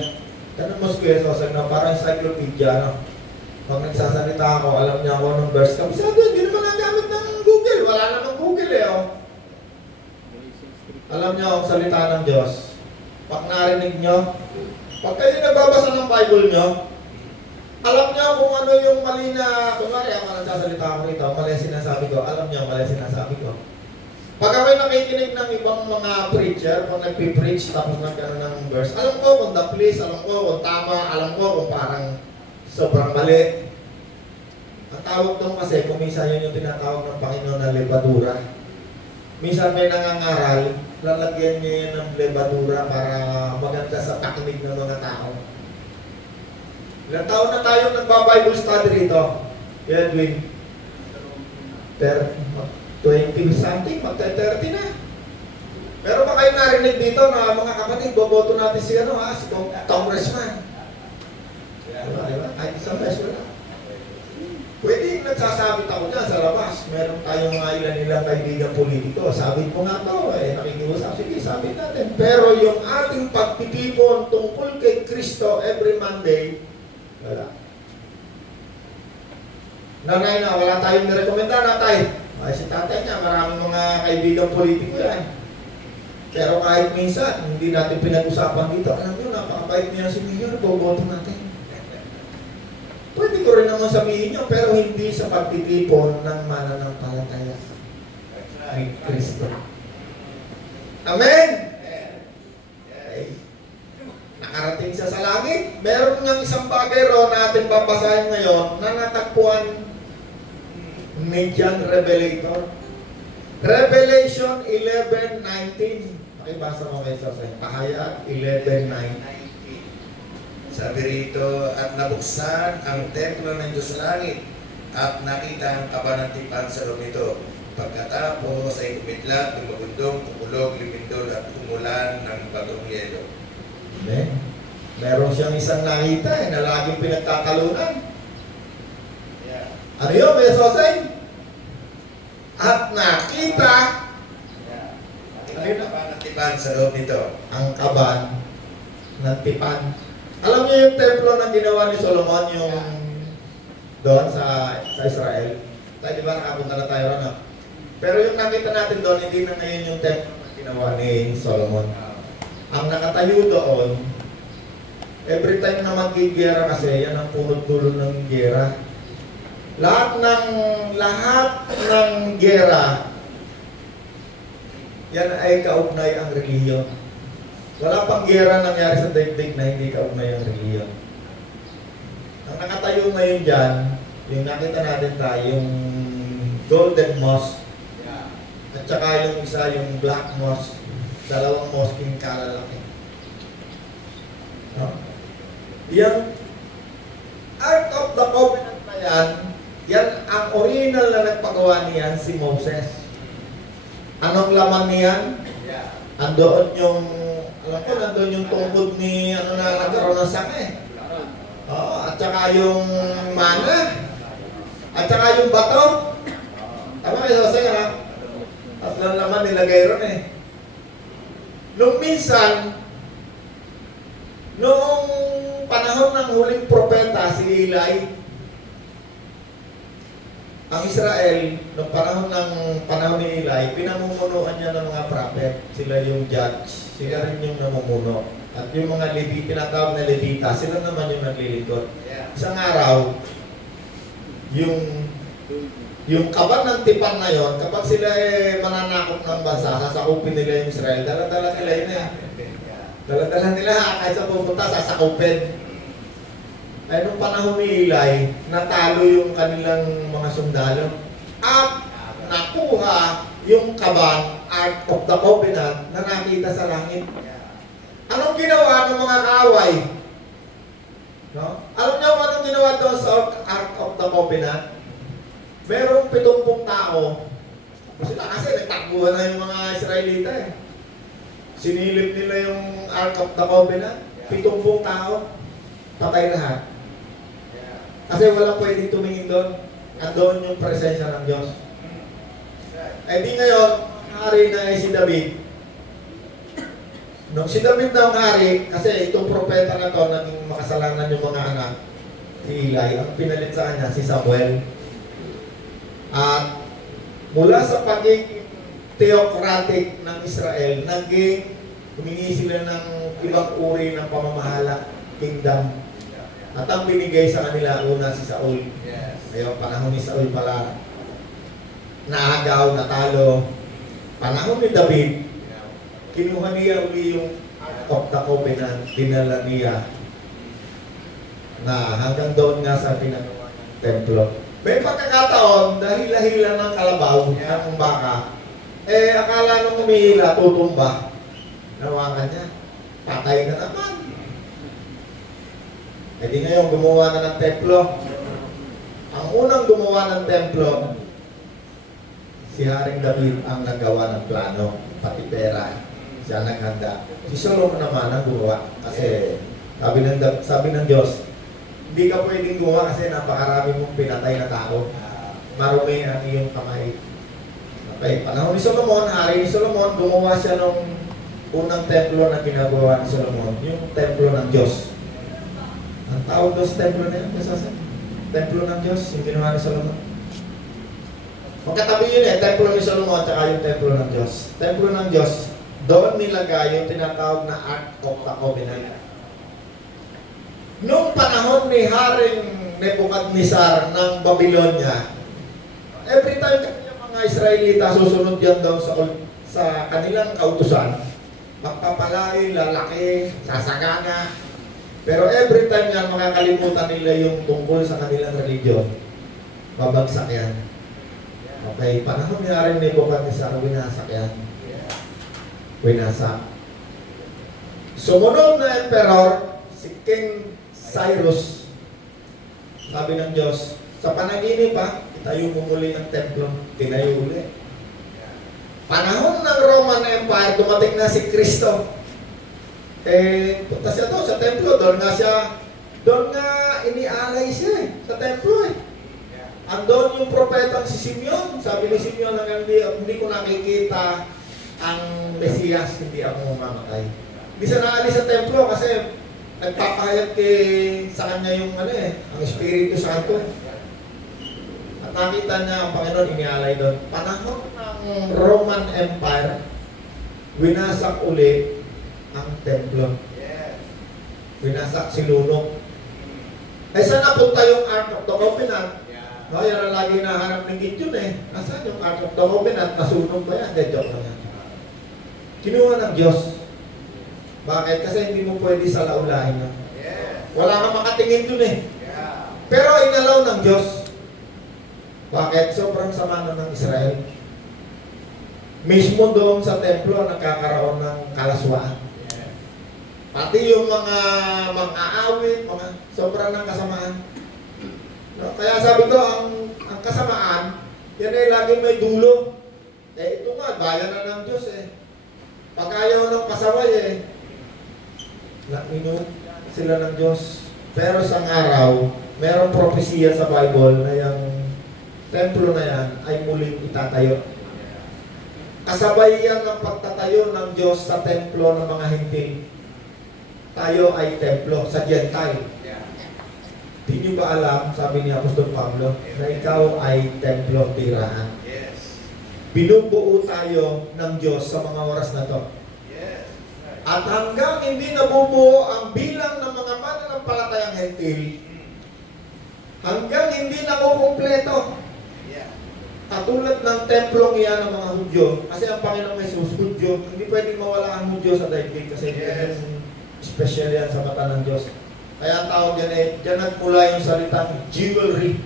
Tanong mo si Kuya Sosag na parang encyclopedia, no? Pag nagsasalita ako, alam niya ako ng verse. Kasi sabi, hindi naman nagamit ng Google. Wala namang Google eh, oh. Alam niyo ang salita ng Diyos. Pag narinig niyo, pag kayo nagbabasa ng Bible niyo, alam niyo kung ano yung mali na, kunwari ako nagsasalita ako rito, mali sinasabi ko, alam niyo mali sinasabi ko. Pag ako'y nakikinig ng ibang mga preacher, kung nagpipreach tapos nagkaroon ng verse, alam ko kung the place, alam ko kung tama, alam ko kung parang sobrang mali. Ang tawag doon kasi, kung minsan yun yung tinatawag ng Panginoon na lebadura. Minsan may nangangaral, lalagyan niya yun ng lebadura para maganda sa pakinig ng mga tao. Ilang taon na tayong nagba-Bible study rito? Edwin? 20 something, magta-30 na. Pero ba kayo narinig dito na mga kapatid, boboto natin si si Congressman? Diba? Kahit isang beso na. Pwede nagsasabit ako dyan sa labas. Meron tayong mga ilan-ilang kaibigan politiko. Sabit mo nga to, nakikiusap. Sige, sabit natin. Pero yung ating pagtitipon tungkol kay Kristo every Monday, wala. Nanay na, wala tayong nirekomenda na tayo. Ay, si tatay niya, maraming mga kaibigan politiko yan. Pero kahit minsan, hindi natin pinag-usapan dito. Alam nyo, napakabait niya si Mayor, boboto natin. Pwede ko rin naman sabihin nyo, pero hindi sa pagtitipon ng mananampalataya ni Kristo. Amen? Okay. Nakarating siya sa langit. Meron niyang isang bagay ro na ating babasahin ngayon na natagpuan ni John Revelator. Revelation 11:19. Pakibasa mo kayo sa Pahayag 11:9. Sabi rito, at nabuksan ang templo ng Diyos sa langit at nakita ang kabanatipan sa loob nito. Pagkatapos ay kumidlat, lumabundong, kukulog, limindol at umulan ng batong yelo. Amen. Meron siyang isang nakita na laging pinagtatalunan. Yeah. Ano yun, Kuya Sosay? At nakita ang kaban ng tipan sa loob nito. Ang kaban ng tipan. Alam niyo yung templo na ginawa ni Solomon, yung doon sa Israel? Tayo di ba nakapunta na tayo na? Pero yung nakita natin doon, hindi na ngayon yung templo na ginawa ni Solomon. Ang nakatayo doon Every time na magigera kasi, yan ang punot-dulo ng gera. Lahat ng gera, yan ay kaugnay ang relihiyon. Wala pang gera nangyari sa daigdig na hindi kaugnay ang relihiyon. Ang nakatayo ngayon dyan, yung nakita natin tayo, yung Golden Mosque, at saka yung isa, yung Black Mosque, dalawang mosque yung kalalaki. No? Yung Ark of the Covenant na yan, yan ang original na nagpagawa niyan si Moses. Anong laman niyan? Andoon yung, alam ko, nandoon yung tungkod ni, na nagkaroon ng sake. At saka yung mana, at saka yung bato. Tama kayo, Jose, ha? At laman nilagay ron eh. Nung minsan, noong panahon ng huling propeta, si Eli, ang Israel, noong panahon ni Eli, pinamumunuan niya ng mga prophet. Sila yung judge, sila rin yung namumuno. At yung mga Levita, tinatawag na Levita, sila naman yung naglilingkod. Isang araw, yung kaban ng tipan na yon, kapag sila mananakop ng bansa, sasakupin nila yung Israel, dala-dala nila yun eh. Dala-dala nila, kahit sa pupunta, sasakupin. Ay, nung panahon ni Eli, natalo yung kanilang mga sundalo. At nakuha yung kaban, Ark of the Covenant, na nakita sa langit. Anong ginawa ng mga kaaway? No? Alam niyo anong ginawa doon sa Ark of the Covenant? Merong 70 tao. Kasi nagtakbuhan na yung mga Israelita eh. Sinilip nila yung Ark of the Covenant. 70 tao. Patay lahat. Kasi walang pwedeng tumingin doon. Andoon yung presensya ng Diyos. Eh di ngayon, hari na si David. Nung si David na ang hari, kasi itong propeta na to, naging makasalanan yung mga anak, si Eli, ang pinalit sa kanya, si Samuel. At mula sa pagiging theocratic ng Israel, naging humingi sila ng ibang uri ng pamamahala, kingdom. At ang binigay sa kanila, una si Saul. Ngayon, panahon ni Saul pala, naagaw, natalo. Panahon ni David, kinuha niya uli yung Ark of the Covenant, dinala niya na hanggang doon nga sa pinagawa ng templo. May pagkakataon, dahil hila ng kalabaw ng baka, akala nung umihila, tutumba. Nawakan niya, patay na naman. Di ngayon, gumawa na ng templo. Ang unang gumawa ng templo, si Haring David ang nagawa ng plano, pati pera. Siya naghanda. Si Solomon naman ang gumawa. Kasi sabi ng Diyos, hindi ka pwedeng gumawa kasi napakarami mong pinatay na tao. Marumi ang iyong kamay. Okay, panahon ni Solomon, hari ni Solomon, gumawa siya ng unang templo na ginagawa ni Solomon, yung templo ng Diyos. Ang tawag doon sa templo na yun, templo ng Diyos, yung ginawa ni Solomon. Magkatabi yun templo ni Solomon at yung templo ng Diyos. Templo ng Diyos, doon nilagay yung tinatawag na Ark of the Covenant. Noong panahon ni Haring Nebuchadnezzar ng Babylonia, every time yung mga Israelita susunod yan daw sa kanilang kautusan, magpapalay, lalaki, sasagana. Pero every time yan, makakalimutan nila yung tungkol sa kanilang religion, babagsak yan. Okay, panahon ni Haring Nebuchadnezzar, winasak yan. Winasak. Sumunod na emperor, si King Cyrus, sabi ng Diyos, sa panaginip itayo mo muli ng templo, tinayo uli. Panahon ng Roman Empire, dumating na si Kristo. Punta siya doon sa templo, doon nga inialay siya sa templo Andon yung propetang si Simeon, sabi ni Simeon na hindi ko nakikita ang Mesiyas, hindi ako mamamatay. Hindi siya naalis sa templo kasi nagpapahayag sa kanya yung ang Espiritu Santo. At nakita niya ang Panginoon inialay doon. Panahon ng Roman Empire, winasak uli ang templo. Binasak si Lunok. Eh, saan napunta yung Ark of the Covenant? No, yan ang lagi nahanap ng Gideon eh. Nasaan yung Ark of the Covenant? Nasunog ba yan? De, joke lang yan. Kinuha ng Diyos. Bakit? Kasi hindi mo pwede sa laulahin na. Wala kang makatingin dun eh. Pero inalaw ng Diyos. Bakit? Sobrang sama na ng Israel. Mismo doon sa templo nagkakaroon ng kalaswaan. Pati yung mga aawit, mga sobrang ng kasamaan. No? Kaya sabi ko, ang kasamaan, yan ay laging may dulo. Eh ito nga, bayan na ng Diyos eh. Pag ayaw ng pasaway eh, nakinog sila ng Diyos. Pero isang araw, merong propesiya sa Bible na yung templo na yan ay muling itatayo. Kasabay yan ng pagtatayo ng Diyos sa templo ng mga Hintil. Tayo ay templo sa Gentile. Di nyo ba alam, sabi ni Apostol Pablo, na ikaw ay templo tirahan? Binubuo tayo ng Diyos sa mga oras na to. At hanggang hindi nabubuo ang bilang ng mga mananampalatayang Hentil, hanggang hindi nakukumpleto, katulad ng templong iyan ng mga Hudyo, kasi ang Panginoong Jesus, Hudyo, hindi pwedeng mawala ang Hudyo sa daigdig kasi special yan sa mata ng Diyos. Kaya ang tawag yan eh, dyan nagmula yung salitang jewelry.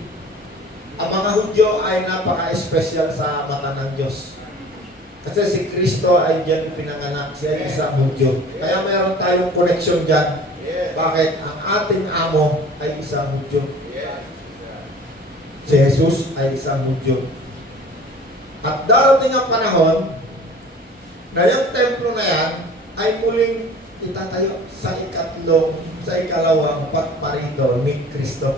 Ang mga Hudyo ay napaka-special sa mata ng Diyos. Kasi si Kristo ay dyan pinanganak, siya ay isang Hudyo. Kaya mayroon tayong connection dyan. Bakit? Ang ating amo ay isang Hudyo. Si Jesus ay isang Hudyo. At darating ang panahon na yung templo na yan ay muling itatayo sa ikalawang pagparito ni Kristo.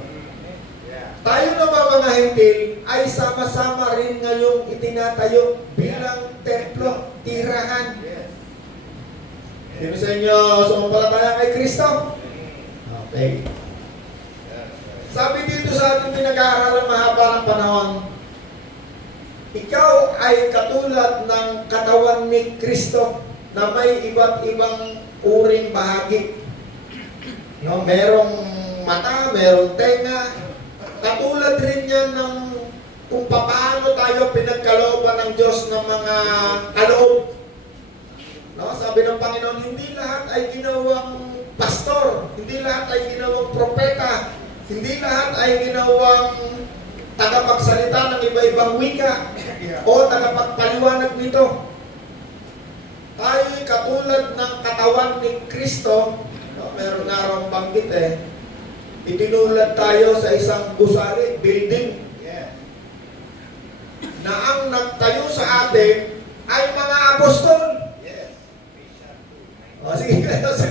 Tayo naman mga Hentil ay sama-sama rin ngayong itinatayo bilang templo, tirahan. Sino sa inyo sumampalataya kay Kristo? Okay. Sabi dito sa ating pinag-aaralan mahaba ng panahon, ikaw ay katulad ng katawan ni Kristo na may iba't ibang uring bahagi. No, merong mata, merong tenga. Katulad rin yan ng kung paano tayo pinagkalooban ng Diyos ng mga kaloob. No, sabi ng Panginoon, hindi lahat ay ginawang pastor, hindi lahat ay ginawang propeta, hindi lahat ay ginawang tagapagsalita ng iba-ibang wika o tagapagpaliwanag nito. Tayo'y katulad ng katawan ni Kristo. No, meron nga rong banggit eh. Itinulad tayo sa isang gusali, building. Na ang nagtayo sa atin ay mga apostol. O sige,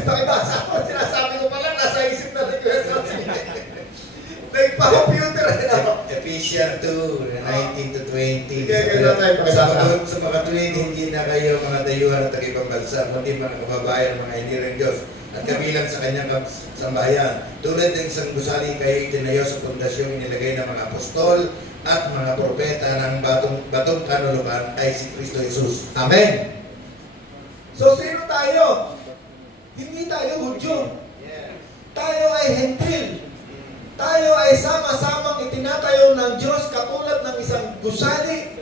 pakibasa ko. Sinasabi ko pala, nasa isip na rin. Nagpa-computer. Ephesians 2, 19 to 20. Sa mga tuwid, hindi na kayo mga dayuhan at ibang bansa, kundi mga kababayan, mga hindi rin Diyos, at kabilang sa kanyang sambahayan. Tulad ng isang gusali kayo itinayo sa pundasyong inilagay ng mga apostol at mga propeta ng batong kanuluban ay si Kristo Jesus. Amen. So, sino tayo? Hindi tayo Hudyo. Tayo ay Hentil. Tayo ay sama-samang itinatayo ng Diyos katulad ng isang gusali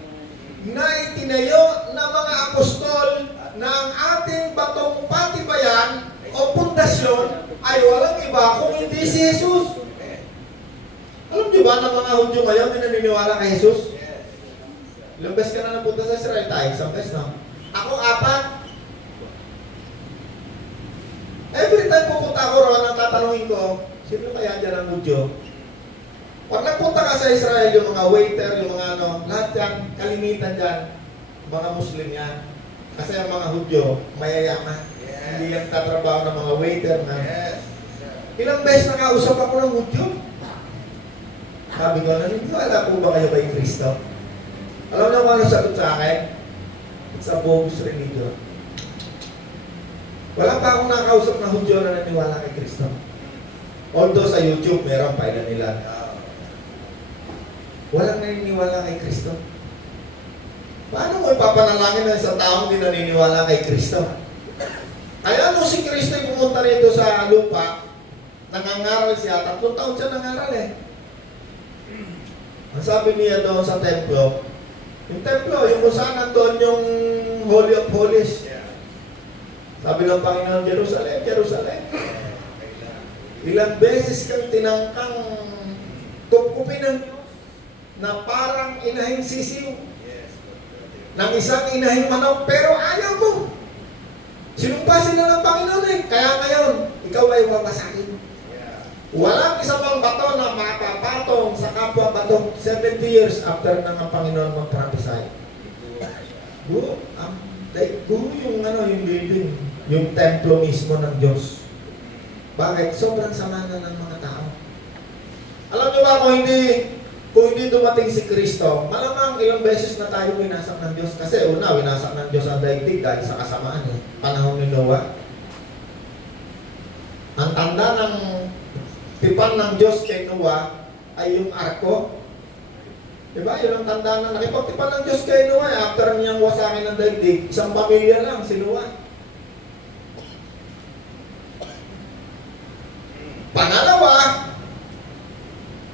na itinayo ng mga apostol na ang ating batong patibayan o pundasyon ay walang iba kung hindi si Jesus. Alam niyo ba na mga Hudyo ngayon ay naniniwala kay Jesus? Ilang beses ka na napunta sa Israel tayo? Isang beses, no? Ako, 4. Every time pupunta ako roon, ang tatanungin ko, sino kaya dyan ang Hudyo? Pag nagpunta ka sa Israel, yung mga waiter, yung mga ano, lahat yan, kalimitan dyan, mga Muslim yan. Kasi ang mga Hudyo, mayayaman. Hindi yan tatrabaho ng mga waiter na. Ilang beses nakausap ako ng Hudyo. Sabi ko, naniniwala po ba kayo kay Kristo? Alam na kung ano sagot sa akin? It's a bogus religion. Wala pa akong nakausap na Hudyo na naniniwala kay Kristo. Although sa YouTube, meron pa ilan nila. Walang naniniwala kay Kristo. Paano mo ipapanalangin ng isang taong hindi naniniwala kay Kristo? Kaya nung si Kristo ay pumunta rito sa lupa, nangangaral siya, 3 taon siya nangaral eh. Ang sabi niya doon sa templo, yung templo, yung kung saan nandun yung Holy of Holies. Sabi ng Panginoon, Jerusalem, Jerusalem. Ilang beses kang tinangkang kupkupin ng Diyos na parang inahing sisiw ng isang inahing manok, pero ayaw mo. Sinumpasin na ng Panginoon eh. Kaya ngayon, ikaw ay wawasakin. Walang isa pang bato na makapapatong sa kapwa bato 70 years after nang ang Panginoon mag-prophesy. Yung building, yung templo mismo ng Diyos. Bakit? Sobrang sama na ng mga tao. Alam niyo ba kung hindi dumating si Kristo, malamang ilang beses na tayo winasak ng Diyos. Kasi una, winasak ng Diyos ang daigdig dahil sa kasamaan eh. Panahon ni Noah. Ang tanda ng tipan ng Diyos kay Noah ay yung arko. Diba? Yun ang tanda na nakipagtipan ng Diyos kay Noah. After niyang wasakin ng daigdig, isang pamilya lang si Noah. Pangalawa,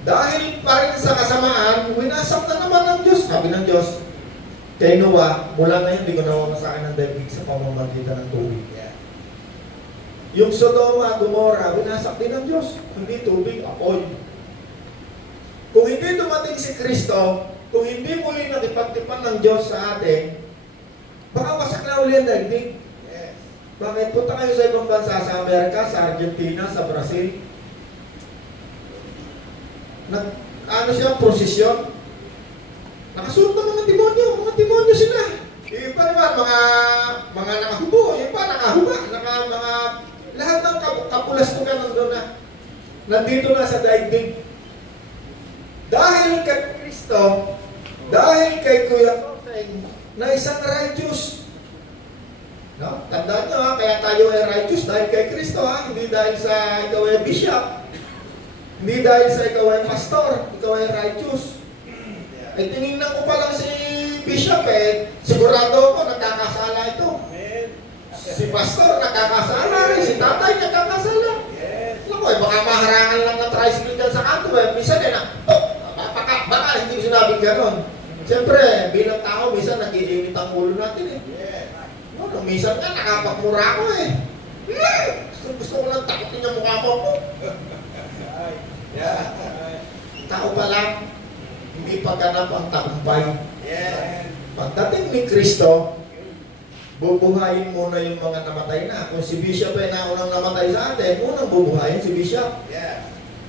dahil pa rin sa kasamaan, winasak na naman ng Diyos. Sabi ng Diyos, kay Noah, mula na yun, hindi ko nawawasakin ng daigdig sa pamamagitan ng tubig. Yung Sodoma, Gomorrah, winasak din ng Diyos. Hindi tubig, apoy. Kung hindi dumating si Kristo, kung hindi muli nakipagtipan ng Diyos sa atin, baka wasak na uli ang daigdig. Bakit? Punta kayo sa ibang bansa, sa Amerika, sa Argentina, sa Brazil. Ano siya, prosesyon. Nakasunod ng mga demonyo sila. Yung iba naman, mga nakahubo, yung iba nakahuba, lahat ng kapulastukan nandun na. Nandito na sa daigdig. Dahil kay Kristo, dahil kay Kuya Toseng, na isang righteous. No? Tandaan nyo ha, kaya tayo ay righteous dahil kay Kristo ha, hindi dahil sa ikaw ay bishop. Hindi dahil sa ikaw ay pastor, ikaw ay righteous. Ay tinignan ko pa lang si bishop eh, sigurado ako nagkakasala ito. Si pastor nakakasala rin, si tatay nakakasala. Alam mo eh, baka maharangan lang ng tricycle dyan sa kanto eh. Minsan eh baka hindi ko sinabing gano'n. Siyempre, bilang tao, minsan nag-iinit ang ulo natin eh. Minsan nga, nakapagmura ako eh. Gusto ko lang takutin yung mukha mo po. Tao pa lang, hindi pagganap ang tagumpay. Pagdating ni Kristo, bubuhayin muna yung mga namatay na. Kung si Bishop ay naunang namatay sa atin, unang bubuhayin si Bishop.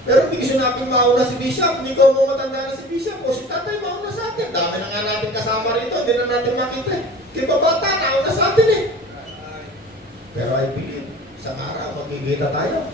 Pero hindi ko sinabing mauna si Bishop, hindi ko mo matanda na si Bishop, o si tatay mauna sa atin. Dami na nga natin kasama rito, hindi na natin makita eh. Kiba bata, nauna sa atin eh. Pero I believe, isang araw magkikita tayo.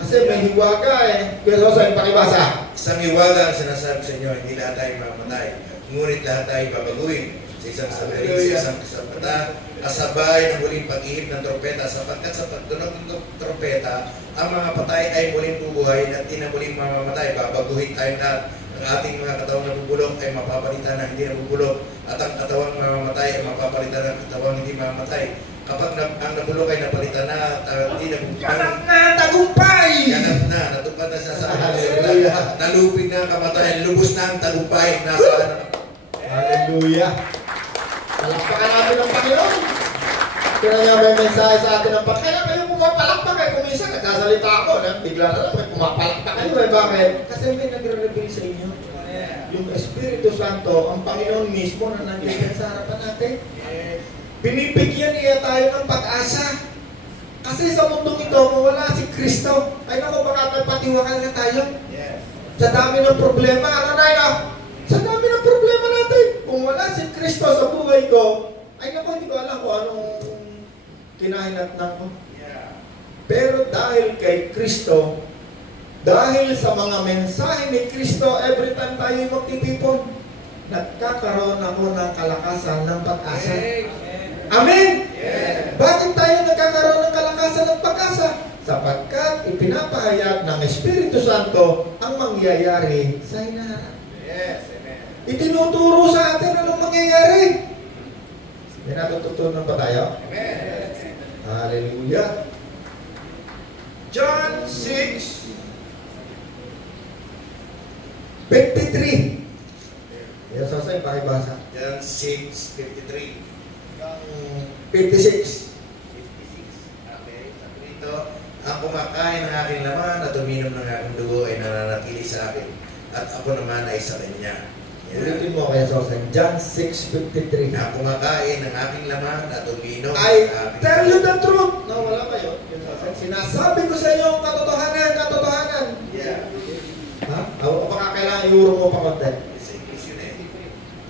Kasi may hiwaga eh. Kaya sa pakibasa. Isang hiwaga ang sinasabi sa inyo, hindi lahat tayo mamatay. Ngunit lahat tayo babaguhin sa isang sandali, sa isang kasabata, kasabay ng muling pag-ihip ng trompeta, sapagkat sa pagtunog ng trompeta, ang mga patay ay muling bubuhayin at di na muling mamamatay. Babaguhin tayo lahat. Ang ating mga katawang nabubulok ay mapapalitan na hindi nabubulok, at ang katawang mamamatay ay mapapalitan ng katawang hindi mamamatay. Kapag ang nabulok ay napalitan na at hindi nabubulok, ganap na tagumpay! Ganap na, natupad na sa nalupig na ang kamatayan, lubos na ang tagumpay, nasa ano. Hallelujah! Palakpakan natin ng Panginoon. Kaya nga may mensahe sa atin ng Panginoon. Kaya kayo pumapalakpak kayo. Kung minsan nagsasalita ako, bigla na lang may pumapalakpak kayo. Bakit? Kasi may nagre-reveal sa inyo. Yung Espiritu Santo, ang Panginoon mismo na nandiyan sa harapan natin. Binibigyan niya tayo ng pag-asa. Kasi sa mundong ito, kung wala si Kristo, ay naku, baka patiwakal na tayo. Sa dami ng problema, ano na yun? Sa dami ng problema natin. Kung wala si Kristo sa buhay ko, ay naku, hindi ko alam kung anong kinahinatnan ko. Pero dahil kay Kristo, dahil sa mga mensahe ni Kristo, every time tayo magtitipon, nagkakaroon ako ng kalakasan ng pag-asa. Amen? Bakit tayo nagkakaroon ng kalakasan ng pag-asa? Sapagkat ipinapahayag ng Espiritu Santo ang mangyayari sa hinaharap. Itinuturo sa atin anong mangyayari. May natututunan pa tayo? Hallelujah. John 56:53. 56. 56. Okay. Sabi dito, ang kumakain ng aking laman at uminom ng aking dugo ay nananatili sa akin. At ako naman ay sa kanya. Ulitin mo kaya sa John 6:53. Na kumakain ng aking laman at uminom I ng aking tell you the truth. No, wala pa yun. Sinasabi ko sa iyo ang katotohanan, katotohanan. Yeah. Ha? O baka kailangan iuro mo pa konti. Sa English yun eh.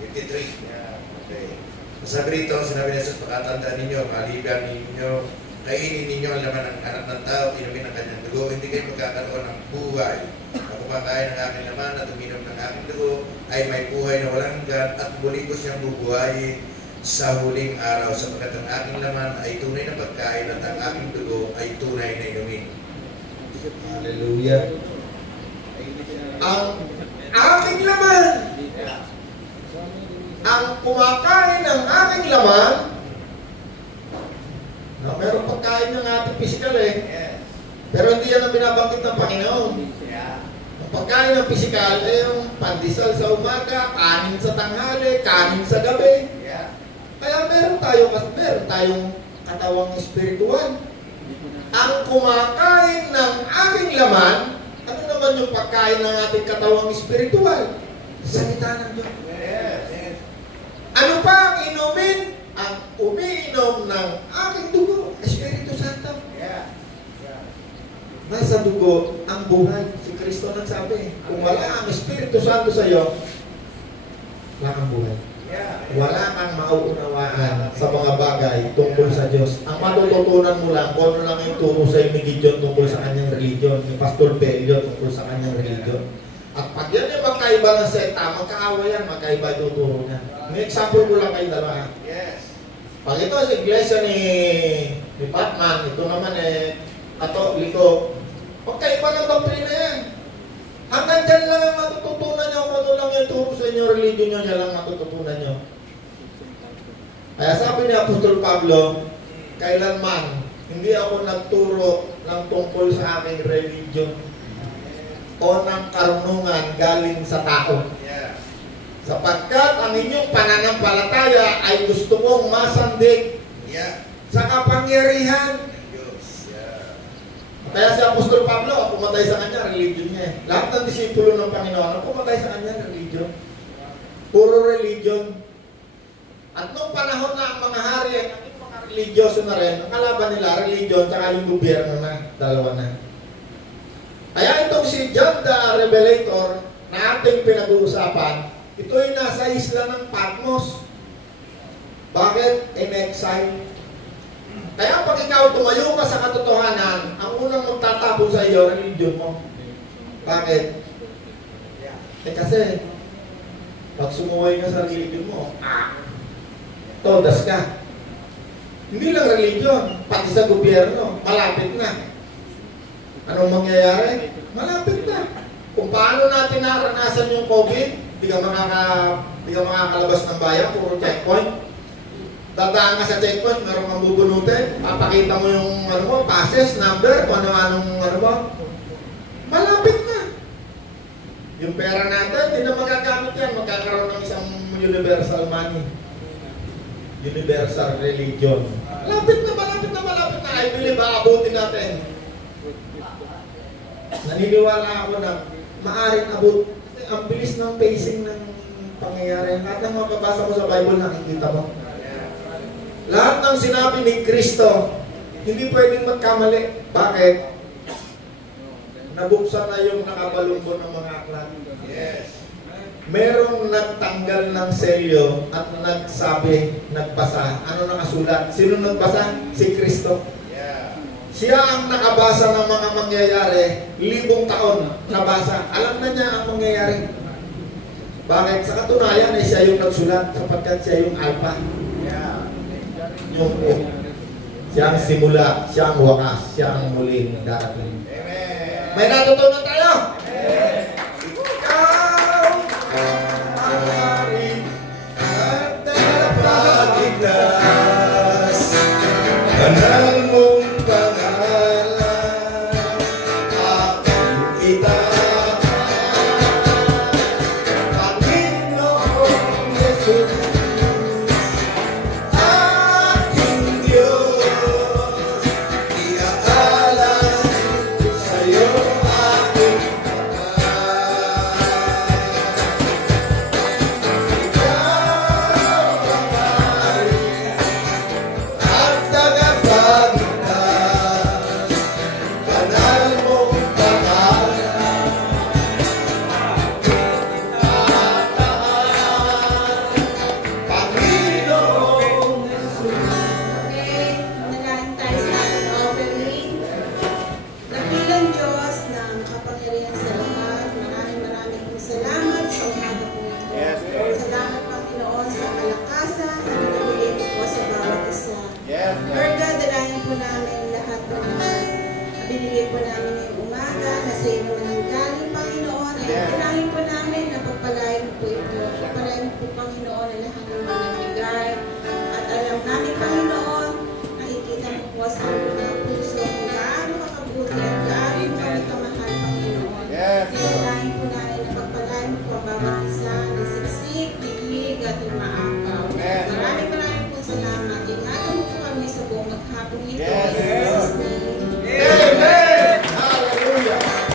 53. Yeah. Okay. Sabi rito, sinabi ni Jesus, pakatandaan ninyo, maliban ninyo, kainin ninyo ang laman ng anak ng tao, inumin ang kanyang dugo, hindi kayo magkakaroon ng buhay. Ang kumakain ng aking laman at uminom ng aking dugo ay may buhay na walang hanggan at muli ko siyang bubuhayin sa huling araw sapagkat ang aking laman ay tunay na pagkain at ang aking dugo ay tunay na inumin. Hallelujah. Ang aking laman, ang kumakain ng aking laman, na meron pagkain ng ating physical eh. Pero hindi yan ang binabanggit ng Panginoon. Ang pagkain ng physical ay yung pandesal sa umaga, kanin sa tanghali, kanin sa gabi. Kaya meron tayong katawang espiritual. Ang kumakain ng aking laman, ano naman yung pagkain ng ating katawang espiritual? Salita ng Diyos. Ano pa ang inumin? Ang umiinom ng aking dugo, Espiritu Santo. Nasa dugo ang buhay. Si Kristo nagsabi, kung wala ang Espiritu Santo sa iyo, wala kang buhay. Wala kang mauunawaan sa mga bagay tungkol sa Diyos. Ang matututunan mo lang, kung ano lang yung turo sa ni Gideon tungkol sa kanyang religion, ni Pastor Pelio tungkol sa kanyang religion. At pag yan yung magkaiba ng sekta, magkaawa yan, magkaiba yung turo niya. May example ko lang kayo dalawa. Pag ito sa iglesia ni Batman, ito naman Katoliko, magkaiba ng doktrina yan. Hanggang dyan lang ang matututunan nyo, kung ano lang yung turo sa inyo, religion nyo, dyan lang matututunan nyo. Kaya sabi ni Apostol Pablo, kailanman, hindi ako nagturo ng tungkol sa aking religion o ng karunungan galing sa tao. Sapagkat ang inyong pananampalataya ay gusto mong masandig sa kapangyarihan. Kaya si Apostol Pablo, pumatay sa kanya, religion niya. Lahat ng disipulo ng Panginoon, pumatay sa kanya, religion. Puro religion. At nung panahon na ang mga hari, ang mga religyoso na rin, ang kalaban nila, religion, tsaka yung gobyerno na, dalawa na. Kaya itong si John the Revelator, na ating pinag-uusapan, ito ay nasa isla ng Patmos. Bakit? In exile. Kaya pag ikaw tumayo ka sa katotohanan, ang unang magtatapon sa iyo, religion mo. Bakit? Kasi, pag sumuway ka sa religion mo, todas ka. Hindi lang religion, pati sa gobyerno, malapit na. Anong mangyayari? Malapit na. Kung paano natin naranasan yung COVID, di ka makakalabas ng bayan, puro checkpoint. Dadaan ka sa checkpoint, meron kang bubunutin, papakita mo yung passes, number, kung anong mo. Malapit na. Yung pera natin, hindi na magagamit yan. Magkakaroon ng isang universal money. Universal religion. Malapit na. I believe, aabutin natin. Naniniwala ako na maaaring abot. Kasi ang bilis ng pacing ng pangyayari. Lahat ng mababasa mo sa Bible, nakikita mo. Lahat ng sinabi ni Kristo, hindi pwedeng magkamali. Bakit? Nabuksan na yung nakabalumbon ng mga aklat. Merong nagtanggal ng selyo at nagsabi, nagbasa. Ano nakasulat? Sino nagbasa? Si Kristo. Siya ang nakabasa ng mga mangyayari, 1,000 taon nabasa. Alam na niya ang mangyayari. Bakit? Sa katunayan ay siya yung nagsulat sapagkat siya yung alpha. Yung siya ang simula, siya ang wakas, siya ang muling darating. May natutunan tayo?